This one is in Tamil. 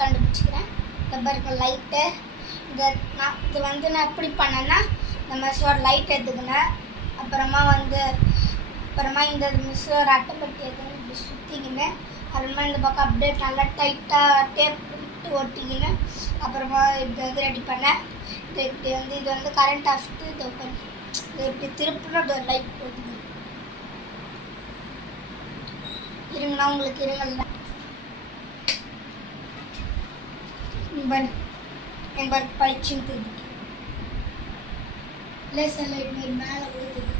கண்டுபிடிச்சிக்கிறேன். இந்த பாருங்க லைட்டு. இது நான் எப்படி பண்ணேன்னா, இந்த மாதிரி ஒரு லைட் எடுத்துக்கினேன். அப்புறமா இந்த மிஸ் ஒரு அட்டைப்பட்டி எடுத்து இப்படி சுற்றிக்கினேன். அப்புறமா இந்த பக்கம் அப்படியே நல்லா டைட்டாக டேப் போட்டு ஒட்டிக்கினேன். அப்புறமா இப்படி ரெடி பண்ணேன். இது கரண்ட் ஆஃப்ட்டு இது இப்படி திருப்பினா அது லைட் போகுது. இருங்கண்ணா உங்களுக்கு இருங்கல்ல. என் பயிற்சின்னு தெரிஞ்சுக்கேன். லேசர் லைட் மேலே கொடுத்துருக்கு.